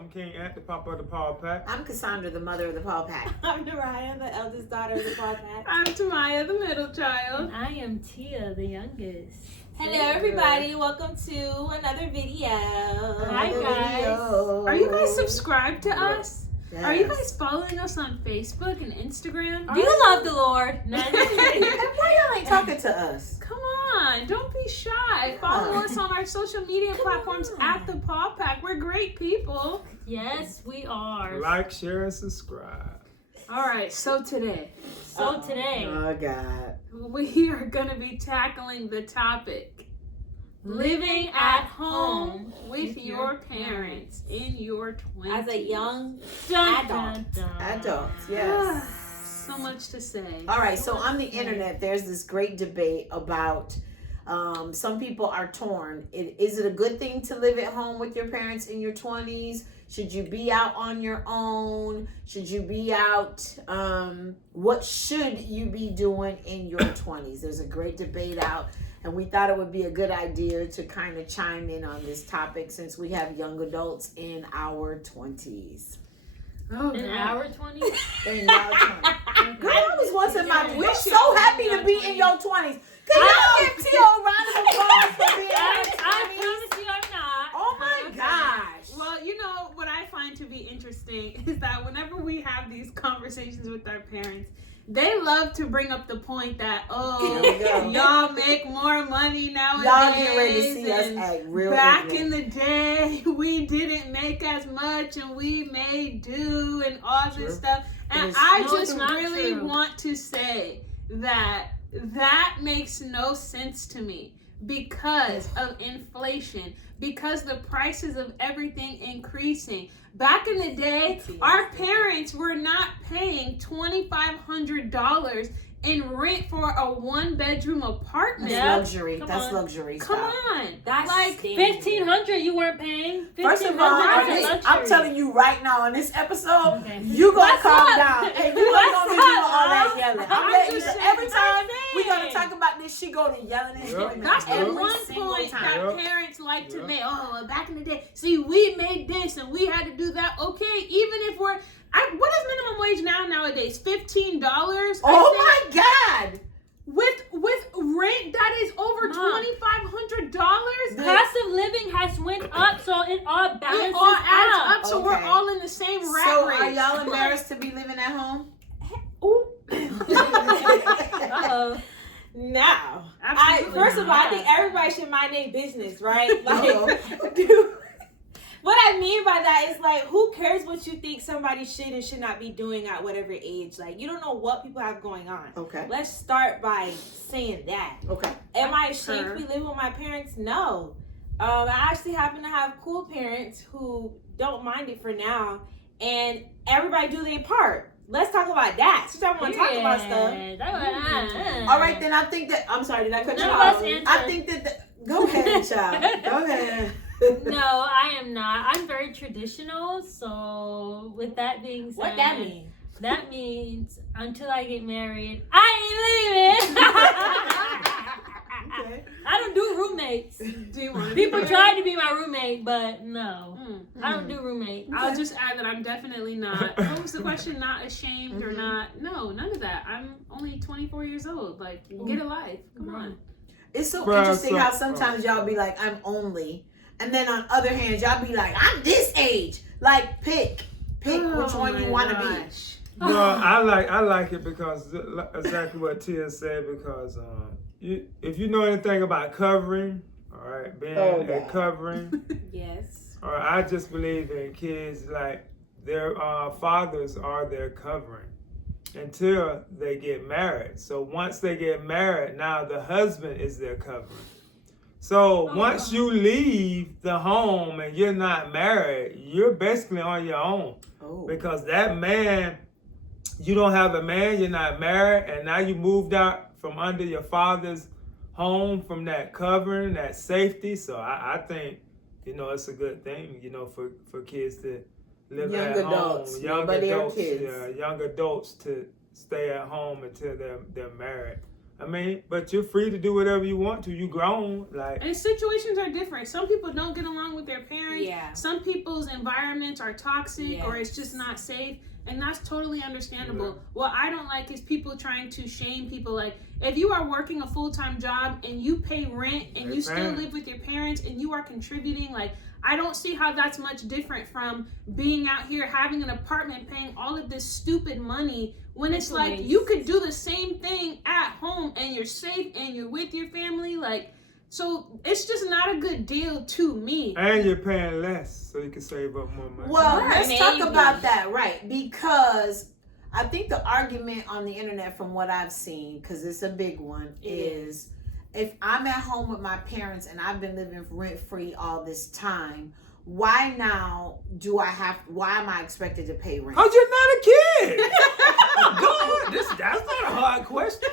I'm King Ant, the Papa of the Paul Pack. I'm Cassandra, the mother of the Paul Pack. I'm Naraya, the eldest daughter of the Paul Pack. I'm Tamaya, the middle child. And I am Tia, the youngest. Hello, everybody. Welcome to another video. Hi, guys. Are you guys subscribed to us? Yes. Are you guys following us on Facebook and Instagram? Do you love the Lord? And why y'all ain't talking to us? Come on, don't be shy. Follow us on our social media platforms at the Paw Pack. We're great people. Yes, we are. Like, share, and subscribe. All right, so today Oh, God. we are going to be tackling the topic living at home with your parents in your 20s. As a young Dun, Adults, yes. So much to say. All right, so on the internet, there's this great debate about some people are torn. Is it a good thing to live at home with your parents in your 20s? Should you be out on your own? Should you be out? What should you be doing in your 20s? There's a great debate out, and we thought it would be a good idea to kind of chime in on this topic since we have young adults in our 20s. Oh, In God. our 20s? In your 20s. Girl, I was once in my. We're so happy to be in your 20s. Can y'all give Tio a round of applause for being in her I 20s? promise you I'm not. Oh my gosh. Well, you know, what I find to be interesting is that whenever we have these conversations with our parents, they love to bring up the point that, Here we go. y'all make more money nowadays. Y'all get ready to see us and act real back ignorant. in the day, we didn't make as much and we made do and all True. this stuff. And It is I no, just it's not really true. want to say that makes no sense to me because of inflation, because the prices of everything increasing. Back in the day, our parents were not paying $2,500 in rent for a one-bedroom apartment. That's Yeah. luxury. Come That's on. luxury. Come Stop. on. That's Like, $1,500 you weren't paying. First of all, $1,500 I'm telling you right now on this episode, Okay. you gonna What's calm up? down and you ain't What's gonna be doing up, all that huh? yelling. I'm I'm letting you just know, saying, every I'm time we're saying. gonna talk about this, she go to yelling and screaming. That's the every one single point time. that Yeah. parents like to Yeah. make. Oh, back in the day, see, we made this and we had to do that. Okay, even if what is minimum wage nowadays? $15. Oh my God! With rent that is over Mom. $2,500. Cost of living has went up, so it all balances It all adds out. up, so we're Okay. all in the same rat So race. are y'all embarrassed to be living at home? Uh-oh. Now, Absolutely first of all, I not. think everybody should mind their business, right? Uh-oh. Like, what I mean by that is like, who cares what you think somebody should and should not be doing at whatever age? Like, you don't know what people have going on. Okay. Let's start by saying that. Okay. Am I ashamed Sure. to be living with my parents? No. I actually happen to have cool parents who don't mind it for now, and everybody do their part. Let's talk about that. Since I want to talk about stuff. All right, then I think that I'm sorry. Did I cut you None of off? us answered. I think that. Go ahead, child. Go ahead. No, I am not. I'm very traditional, so with that being said, What that mean? That means until I get married, I ain't leaving. Okay. I don't do roommates. Do you want to People try to be my roommate, but no. Mm. I don't do roommates. I'll just add that I'm definitely not. What was the question? Not ashamed or Mhm. not? No, none of that. I'm only 24 years old. Like, get a life. Come on. It's so Bruh, interesting so- how sometimes y'all be like, I'm only. And then on other hands, y'all be like, I'm this age. Like, pick which one you want to be. No, I like it because exactly what Tia said, because if you know anything about covering, all right, being Oh, a God. covering, Yes. all right, I just believe in kids like their fathers are their covering until they get married. So once they get married, now the husband is their covering. So once you leave the home and you're not married, you're basically on your own. Oh. Because that man, you don't have a man, you're not married, and now you moved out from under your father's home, from that covering, that safety. So I think, it's a good thing, for kids to live Young at adults, home. nobody or kids. Yeah, young adults to stay at home until they're married. I mean, but you're free to do whatever you want to. You grown, like. And situations are different. Some people don't get along with their parents. Yeah. Some people's environments are toxic or it's Yes. just not safe. And that's totally understandable. Yeah. What I don't like is people trying to shame people. Like, if you are working a full-time job and you pay rent and you still live with your parents and you are contributing, like, I don't see how that's much different from being out here having an apartment paying all of this stupid money when it's like you could do the same thing at home and you're safe and you're with your family. Like, so it's just not a good deal to me. And you're paying less, so you can save up more money. Well, let's talk Maybe. about that, right? Because I think the argument on the internet, from what I've seen, because it's a big one, is if I'm at home with my parents and I've been living rent-free all this time, why now why am I expected to pay rent? Cause you're not a kid. God, that's not a hard question.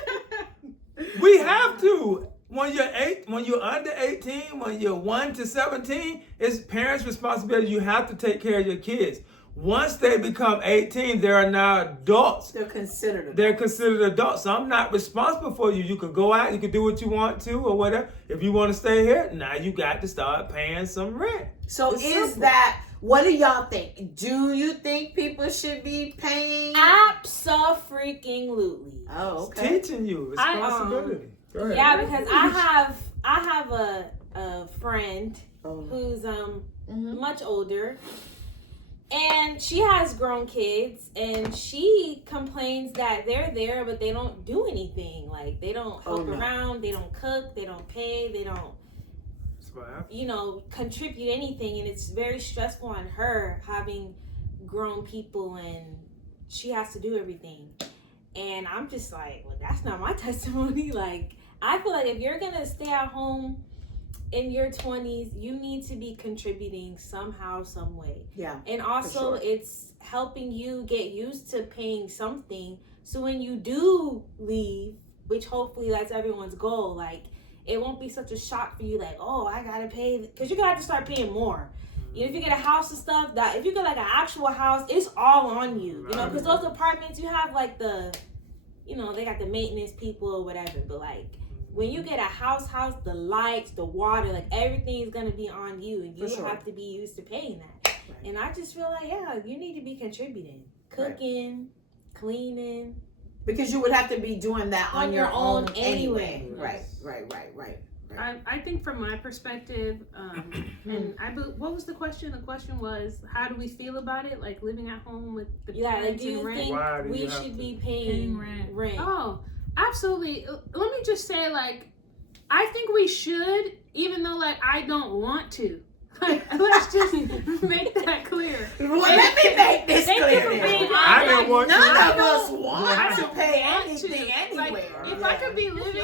We have to. When you're under 18, when you're 1 to 17, it's parents' responsibility. You have to take care of your kids. Once they become 18, they are now adults. They're considered adults. They're considered adults. So I'm not responsible for you. You can go out, you can do what you want to or whatever. If you want to stay here, now you got to start paying some rent. So It's is simple. that, what do y'all think? Do you think people should be paying? Abso-freaking-lutely. Oh, okay. Teaching you responsibility. Go ahead. Yeah, because I have a friend who's much older, and she has grown kids, and she complains that they're there but they don't do anything. Like, they don't help around, they don't cook, they don't pay, they don't contribute anything, and it's very stressful on her having grown people and she has to do everything. And I'm just like, well, that's not my testimony. Like, I feel like if you're gonna stay at home in your 20s, you need to be contributing somehow, some way. Yeah. And also, sure. it's helping you get used to paying something, so when you do leave, which hopefully that's everyone's goal, like, it won't be such a shock for you, like, oh, I gotta pay, because you're gonna have to start paying more. You know, if you get a house and stuff, that if you get like an actual house, it's all on you. You know, because those apartments, you have like they got the maintenance people or whatever. But like, when you get a house, the lights, the water, like, everything's gonna be on you, and you have to be used to paying that. Right. And I just feel like, yeah, you need to be contributing, cooking, cleaning. Because you would have to be doing that on your own anyway. Right. I think from my perspective, and what was the question? The question was, how do we feel about it? Like, living at home with the parents do you and rent? think we should be paying rent? Oh, absolutely. Let me just say, like, I think we should, even though, like, I don't want to. Like, let's just make that clear. Well, let me make this clear. I didn't want None to. of us want to pay want anything to. anywhere. Like, if I could be living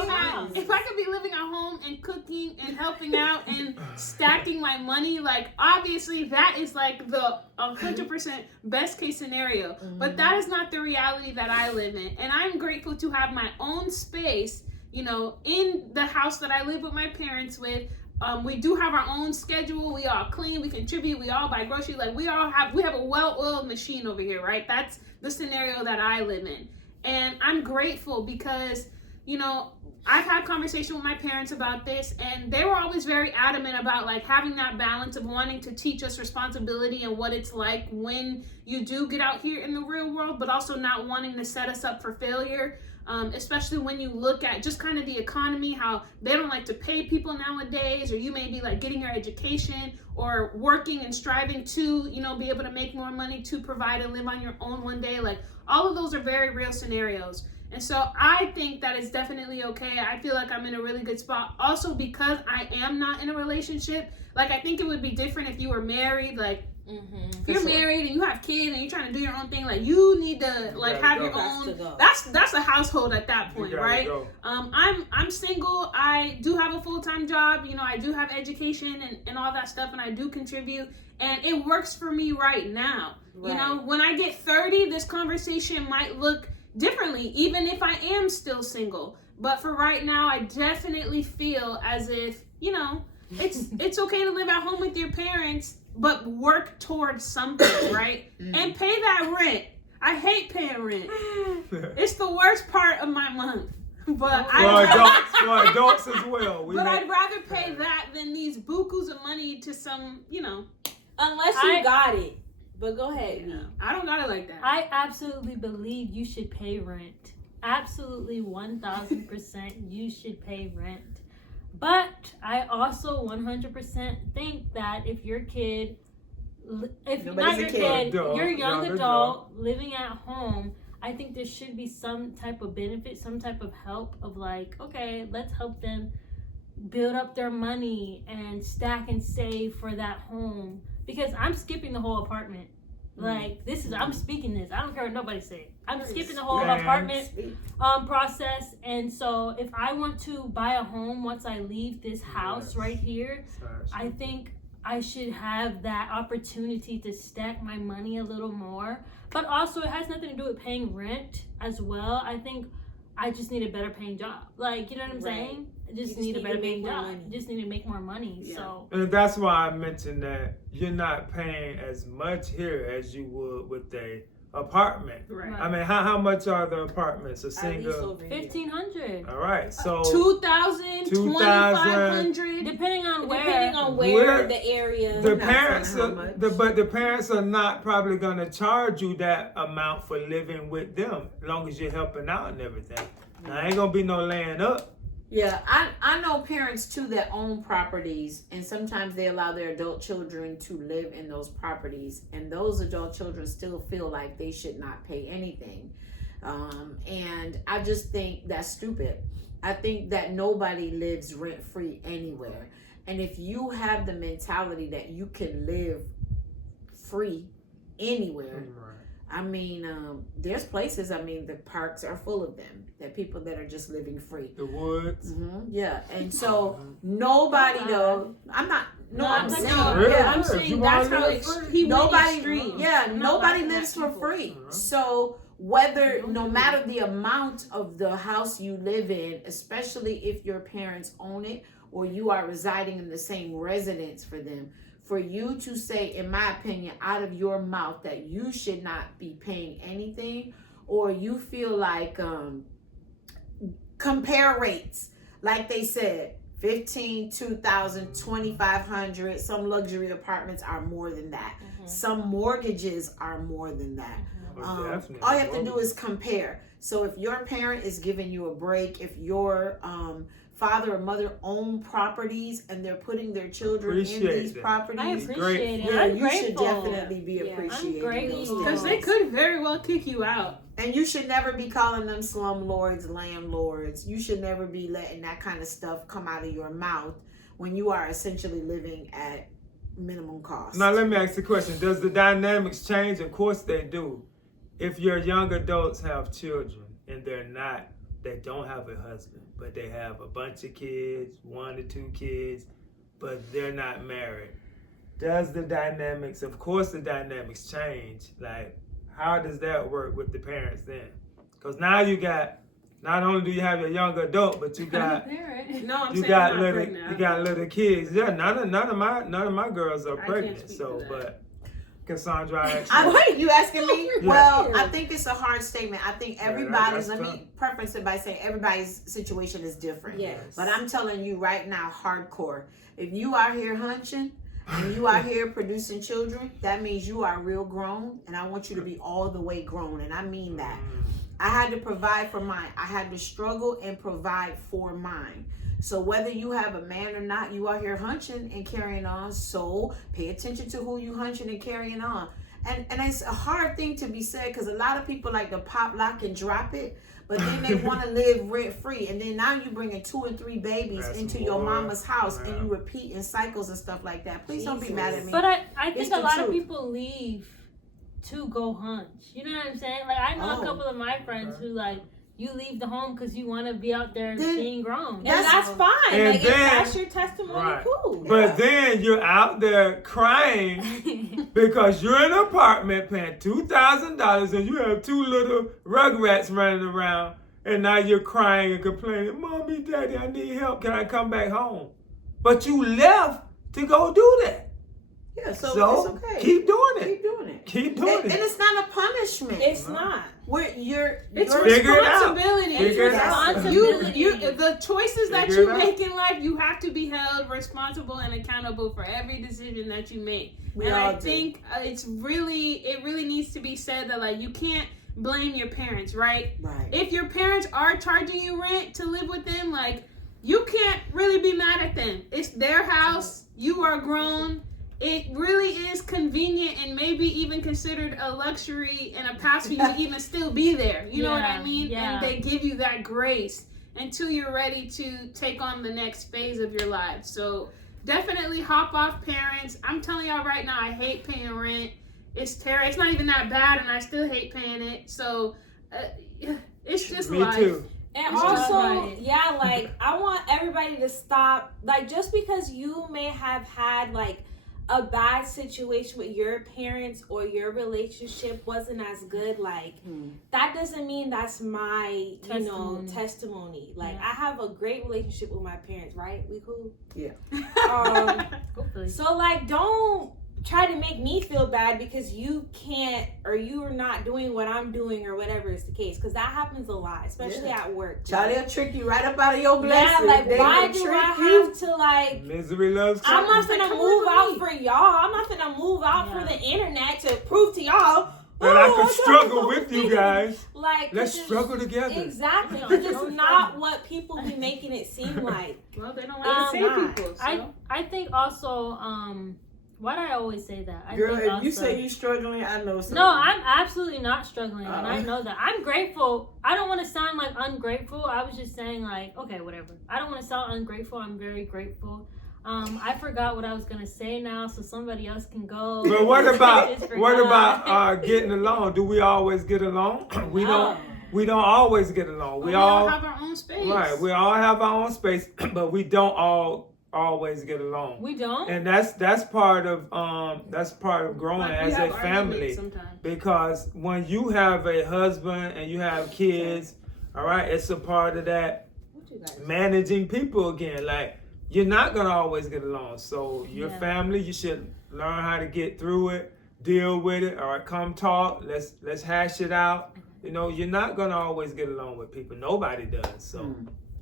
at home and cooking and helping out and stacking my money, like, obviously that is like the 100% best case scenario. Mm-hmm. But that is not the reality that I live in. And I'm grateful to have my own space, in the house that I live with my parents with. We do have our own schedule. We all clean, we contribute, we all buy groceries. Like, we have a well-oiled machine over here, right? That's the scenario that I live in. And I'm grateful because, I've had conversation with my parents about this, and they were always very adamant about, like, having that balance of wanting to teach us responsibility and what it's like when you do get out here in the real world, but also not wanting to set us up for failure. Especially when you look at just kind of the economy, how they don't like to pay people nowadays, or you may be like getting your education or working and striving to, be able to make more money to provide and live on your own one day. Like, all of those are very real scenarios. And so I think that it's definitely okay. I feel like I'm in a really good spot. Also, because I am not in a relationship, like, I think it would be different if you were married. Like, if you're married and you have kids and you're trying to do your own thing, like, you need to like have your own. That's a household at that point, right? I'm single. I do have a full-time job. I do have education and all that stuff, and I do contribute, and it works for me right now. Right. When I get 30, this conversation might look differently, even if I am still single. But for right now, I definitely feel as if it's okay to live at home with your parents, but work towards something, right? And pay that rent. I hate paying rent. It's the worst part of my month. But For adults as well. I'd rather pay that than these bukus of money to some, Unless you got it. But go ahead. I don't got it like that. I absolutely believe you should pay rent. Absolutely 1000% you should pay rent. But I also 100% think that if your kid, if not your kid, your young adult living at home, I think there should be some type of benefit, some type of help of like, okay, let's help them build up their money and stack and save for that home. Because I'm skipping the whole apartment. Like, I'm speaking this. I don't care what nobody say. I'm skipping the whole apartment process. And so if I want to buy a home once I leave this house right here, I think I should have that opportunity to stack my money a little more. But also it has nothing to do with paying rent as well. I think I just need a better paying job. Like, you know what I'm saying? I just need a better paying job. Just need to make more money. Yeah. So, and that's why I mentioned that you're not paying as much here as you would with a apartment. Right. I mean, how much are the apartments? A single $1,500. All right, so 2,000, 2,500, depending on where the area. The parents, but the parents are not probably going to charge you that amount for living with them, as long as you're helping out and everything. Now, ain't gonna be no laying up. Yeah, I know parents too that own properties, and sometimes they allow their adult children to live in those properties, and those adult children still feel like they should not pay anything. And I just think that's stupid. I think that nobody lives rent free anywhere. And if you have the mentality that you can live free anywhere, I mean, there's places, the parks are full of them. There are people that are just living free. The woods. Yeah, and so nobody though. I'm saying that's how nobody. Yeah, nobody lives for free. So no matter the amount of the house you live in, especially if your parents own it or you are residing in the same residence for them, for you to say, in my opinion, out of your mouth that you should not be paying anything, or you feel like compare rates, like they said, 15, 2,000, 2,500. Some luxury apartments are more than that. Some mortgages are more than that. All you have to do is compare. So if your parent is giving you a break, if your father or mother own properties and they're putting their children in these properties, I appreciate it. Yeah, I'm you grateful. should definitely be appreciating those things. Because they could very well kick you out. And you should never be calling them slumlords, landlords. You should never be letting that kind of stuff come out of your mouth when you are essentially living at minimum cost. Now let me ask the question: does the dynamics change? Of course they do. If your young adults have children and they don't have a husband, but they have a bunch of kids, 1 to 2 kids, but they're not married. Does the dynamics, of course the dynamics change. Like, how does that work with the parents then? Because now you got, not only do you have your young adult, but you got little kids. Yeah, none of my girls are pregnant. So, but Cassandra, you asking me? Well, I think it's a hard statement. I think everybody's, let me preference it by saying everybody's situation is different. Yes. But I'm telling you right now, hardcore. If you are here hunching and you are here producing children, that means you are real grown, and I want you to be all the way grown, and I mean that. I had to provide for mine. I had to struggle and provide for mine. So whether you have a man or not, you are here hunching and carrying on. So pay attention to who you hunching and carrying on. And it's a hard thing to be said because a lot of people like to pop, lock, and drop it. But then they want to live rent free. And then now you bringing 2 and 3 babies into your mama's house and you repeat in cycles and stuff like that. Please don't be mad at me. But I think a lot of people leave to go hunch. You know what I'm saying? Like, I know a couple of my friends who like, you leave the home because you want to be out there being grown. And that's fine. And like, if that's your testimony, cool. But then you're out there crying because you're in an apartment paying $2,000 and you have 2 little rugrats running around, and now you're crying and complaining, Mommy, Daddy, I need help. Can I come back home? But you left to go do that. Yeah, so it's okay. Keep doing it. Keep doing it. Keep doing it. And it's not a punishment. It's not. It's Figure it out. responsibility. Figure it out. You the choices that Figure you it out. make in life, you have to be held responsible and accountable for every decision that you make. We And all I do. think it really needs to be said that like you can't blame your parents, right? Right. If your parents are charging you rent to live with them, like you can't really be mad at them. It's their house. You are grown. It really is convenient and maybe even considered a luxury and a pass for you to even still be there. You know what I mean? Yeah. And they give you that grace until you're ready to take on the next phase of your life. So definitely hop off parents. I'm telling y'all right now, I hate paying rent. It's terrible. It's not even that bad, and I still hate paying it. So it's just Me life. too. And It's just also, right. yeah, like I want everybody to stop. Like just because you may have had like a bad situation with your parents or your relationship wasn't as good, like that doesn't mean that's my testimony. Like I have a great relationship with my parents, right? We cool? Yeah. Hopefully. So like don't try to make me feel bad because you can't or you are not doing what I'm doing or whatever is the case, because that happens a lot, especially at work. Child, they'll trick you right up out of your Yeah, blessing. like They why will do trick I you. have to like Misery loves I'm not company. finna Come move on out with for y'all. I'm not finna move out for the internet to prove to y'all That I oh, could I'm struggle trying to with you figure- guys. Like Let's it's struggle together. Exactly. Yeah, It's don't just not what people be making it seem like. Well, they don't like to not. say people. So. I think also, why do I always say that? I Girl, think if you also, say you're struggling, I know something. no, I'm absolutely not struggling, and I know that. I'm grateful. I don't want to sound like ungrateful. I was just saying like, okay, whatever. I don't want to sound ungrateful. I'm very grateful. I forgot what I was gonna say now, so somebody else can go. But what Just about forgot. getting along? Do we always get along? We don't. We don't always get along. But We we all have our own space. right. We all have our own space, but we don't all always get along. We don't. And that's part of growing Like, we as a have arguments family. sometimes. Because when you have a husband and you have kids, all right, it's a part of that What you guys? managing people again. Like you're not gonna always get along. So your Yeah. family, you should learn how to get through it, deal with it. All right, come talk. Let's hash it out. You know, you're not gonna always get along with people. Nobody does. So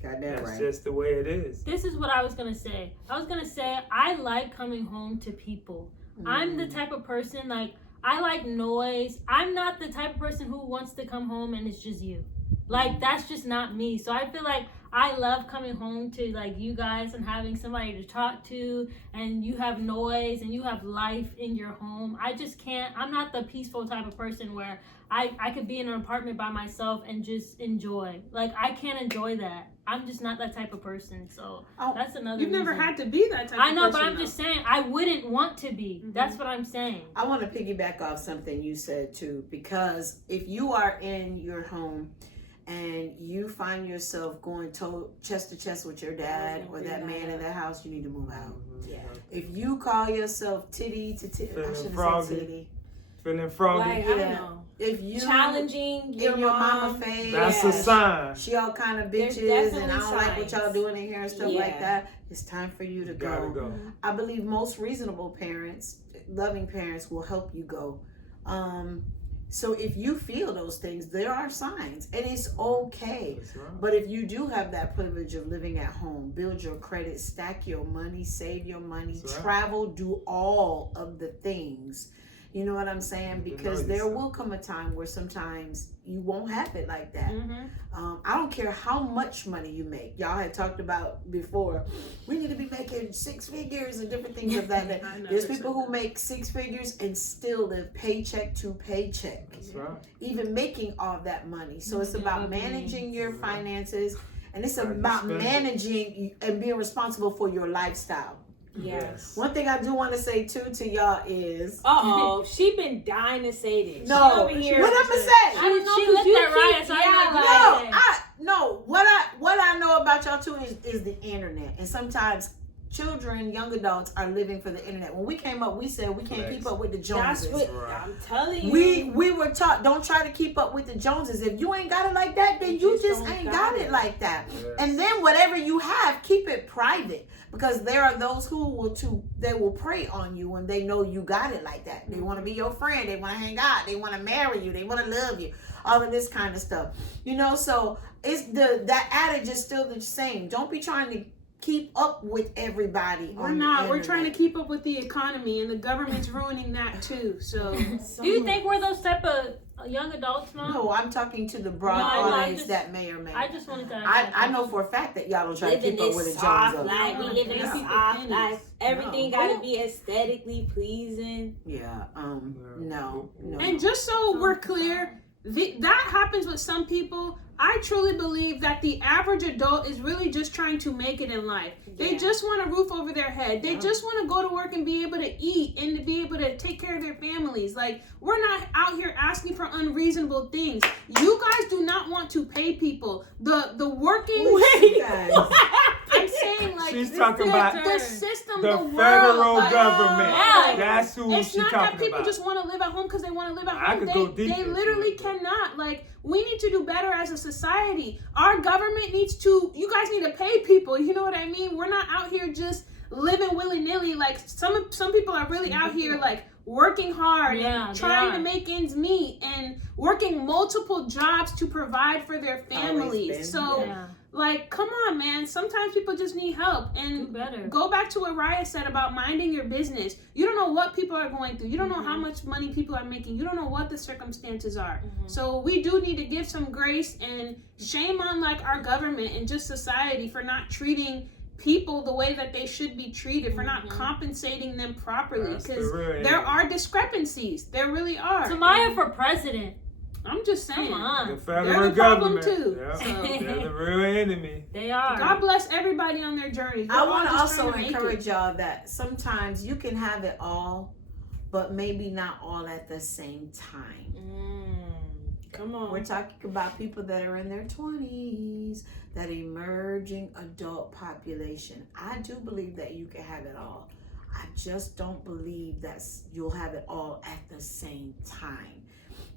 Got that that's right. just the way it is. This is what I was gonna say. I was gonna say I like coming home to people. I'm the type of person like I like noise. I'm not the type of person who wants to come home and it's just you. Like that's just not me. So I feel like I love coming home to like you guys and having somebody to talk to, and you have noise and you have life in your home. I just can't. I'm not the peaceful type of person where I could be in an apartment by myself and just enjoy. Like I can't enjoy that. I'm just not that type of person. So that's another You've never reason. had to be that type I of know, person. but I'm just saying I wouldn't want to be. Mhm. That's what I'm saying. I want to piggyback off something you said too, because if you are in your home and you find yourself going chest to chest with your dad or that man in that house, you need to move out. Yeah. If you call yourself titty to titty, I Feeling shouldn't froggy. say titty. Feeling froggy. Like, I don't Yeah. know. If you Challenging in your mama mom. face, That's a sign. she all kind of There's bitches and I don't definitely like what y'all signs. doing in here and stuff Yeah. like that. It's time for you to You gotta go. go. I believe most reasonable parents, loving parents, will help you go. So if you feel those things, there are signs, and it's okay. That's right. But if you do have that privilege of living at home, build your credit, stack your money, save your money, That's right. travel, do all of the things. You know what I'm saying? You Because know there yourself. will come a time where sometimes you won't have it like that. Mm-hmm. I don't care how much money you make. Y'all had talked about before. We need to be making 6 figures and different things of that. I know There's this people is- who make 6 figures and still live paycheck to paycheck, That's right. even making all that money. So it's Yeah, about that'd be managing your finances, and it's How you about spend it. managing and being responsible for your lifestyle. Yes. One thing I do want to say too to y'all is Uh-oh. She been dying to say this. no. She over here. What I'm gonna say? I don't know, She 'cause let you that ride, keep- so I yeah, know like- What I know about y'all too is the internet, and sometimes children, young adults are living for the internet. When we came up, we said we can't keep up with the That's Joneses. what Right. I'm telling you. We were taught, don't try to keep up with the Joneses. If you ain't got it like that, then you just don't ain't got got it. it like that. Yes. And then whatever you have, keep it private. because there are those who will prey on you when they know you got it like that. They want to be your friend. They want to hang out. They want to marry you. They want to love you. All of this kind of stuff, so it's that adage is still the same. Don't be trying to keep up with everybody. We're not. We're trying to keep up with the economy, and the government's ruining that too. So, do you think we're those type of young adults now? No, I'm talking to the broad audience that may or may. I just wanted to ask I know for a fact that y'all don't try to keep up with the Jones of life. We live in a soft life. Everything gotta be aesthetically pleasing. Yeah. No. And just so we're clear, that happens with some people. I truly believe that the average adult is really just trying to make it in life. They just want a roof over their head. They just want to go to work and be able to eat and to be able to take care of their families. Like, we're not out here asking for unreasonable things. You guys do not want to pay people. The working I'm saying, like, she's talking about the system, the world, federal government. Yeah. That's who it's she's not talking that people about. just want to live at home because they want to live at I home. could go deep They into literally it. cannot. Like, we need to do better as a society. Our government needs to. You guys need to pay people. You know what I mean? We're not out here just living willy nilly. Like, some people are really out here like working hard and trying to make ends meet and working multiple jobs to provide for their families. So. Yeah. Like, come on, man. Sometimes people just need help. And Do better. go back to what Raya said about minding your business. You don't know what people are going through. You don't know how much money people are making. You don't know what the circumstances are. So we do need to give some grace, and shame on like our government and just society for not treating people the way that they should be treated, for not compensating them properly. Because there are discrepancies. There really are. Tamaya for president. I'm just saying. Come on. The federal They're the problem government. too. Yeah. So. They're the real enemy. They are. God bless everybody on their journey. I want to also encourage y'all that sometimes you can have it all, but maybe not all at the same time. Come on. We're talking about people that are in their 20s, that emerging adult population. I do believe that you can have it all. I just don't believe that you'll have it all at the same time.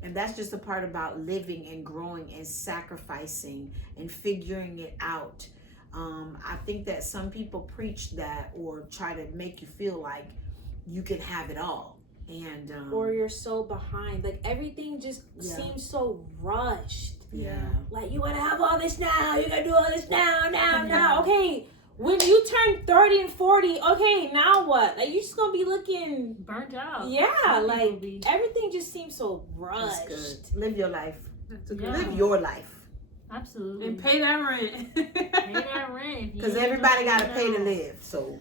And that's just the part about living and growing and sacrificing and figuring it out. I think that some people preach that or try to make you feel like you can have it all. And or you're so behind. Like, everything just seems so rushed. Yeah. Like, you gotta have all this now. You gotta do all this now. Okay, when you turn 30 and 40, okay, now what? Like, you're just gonna be looking burnt out. Yeah, like, everything just seems so rushed. That's good. Live your life. That's a good Live your life. Absolutely. And pay that rent. Pay that rent. Because everybody got to pay to live. So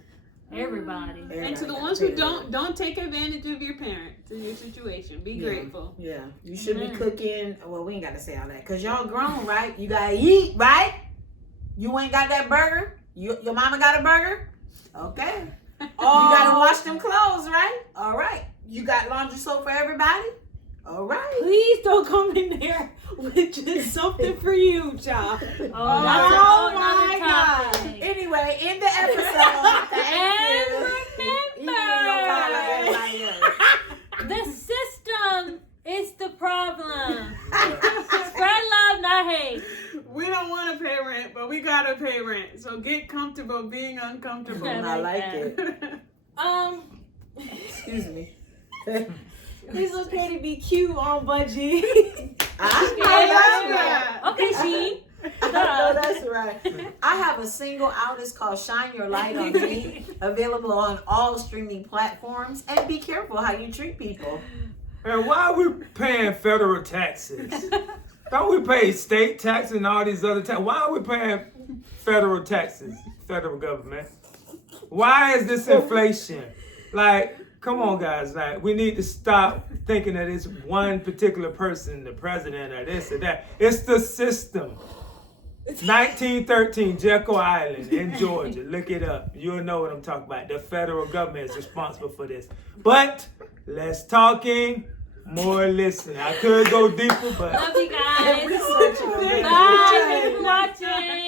Everybody. And to the ones who don't take advantage of your parents in your situation. Be grateful. Yeah. You should be cooking. Well, we ain't got to say all that. Because y'all grown, right? You got to eat, right? You ain't got that burger? Your mama got a burger? Okay. You got to wash them clothes, right? All right. You got laundry soap for everybody? All right. Please don't come in there with just something for you, child. Oh my God. Anyway, in the episode. And remember, the system is the problem. Spread love, not hate. We don't want to pay rent, but we gotta pay rent. So get comfortable being uncomfortable. I like it. Excuse me. It's okay to be cute on budget. Okay, Gene. I know that's right. I have a single out. It's called Shine Your Light on Me. Available on all streaming platforms. And be careful how you treat people. And why are we paying federal taxes? Don't we pay state taxes and all these other taxes? Why are we paying federal taxes, federal government? Why is this inflation? Like, come on, guys. Like, we need to stop thinking that it's one particular person, the president or this or that. It's the system. 1913, Jekyll Island in Georgia. Look it up. You'll know what I'm talking about. The federal government is responsible for this. But less talking, more listening. I could go deeper, but... Love you guys. Research. Bye. Thanks for watching.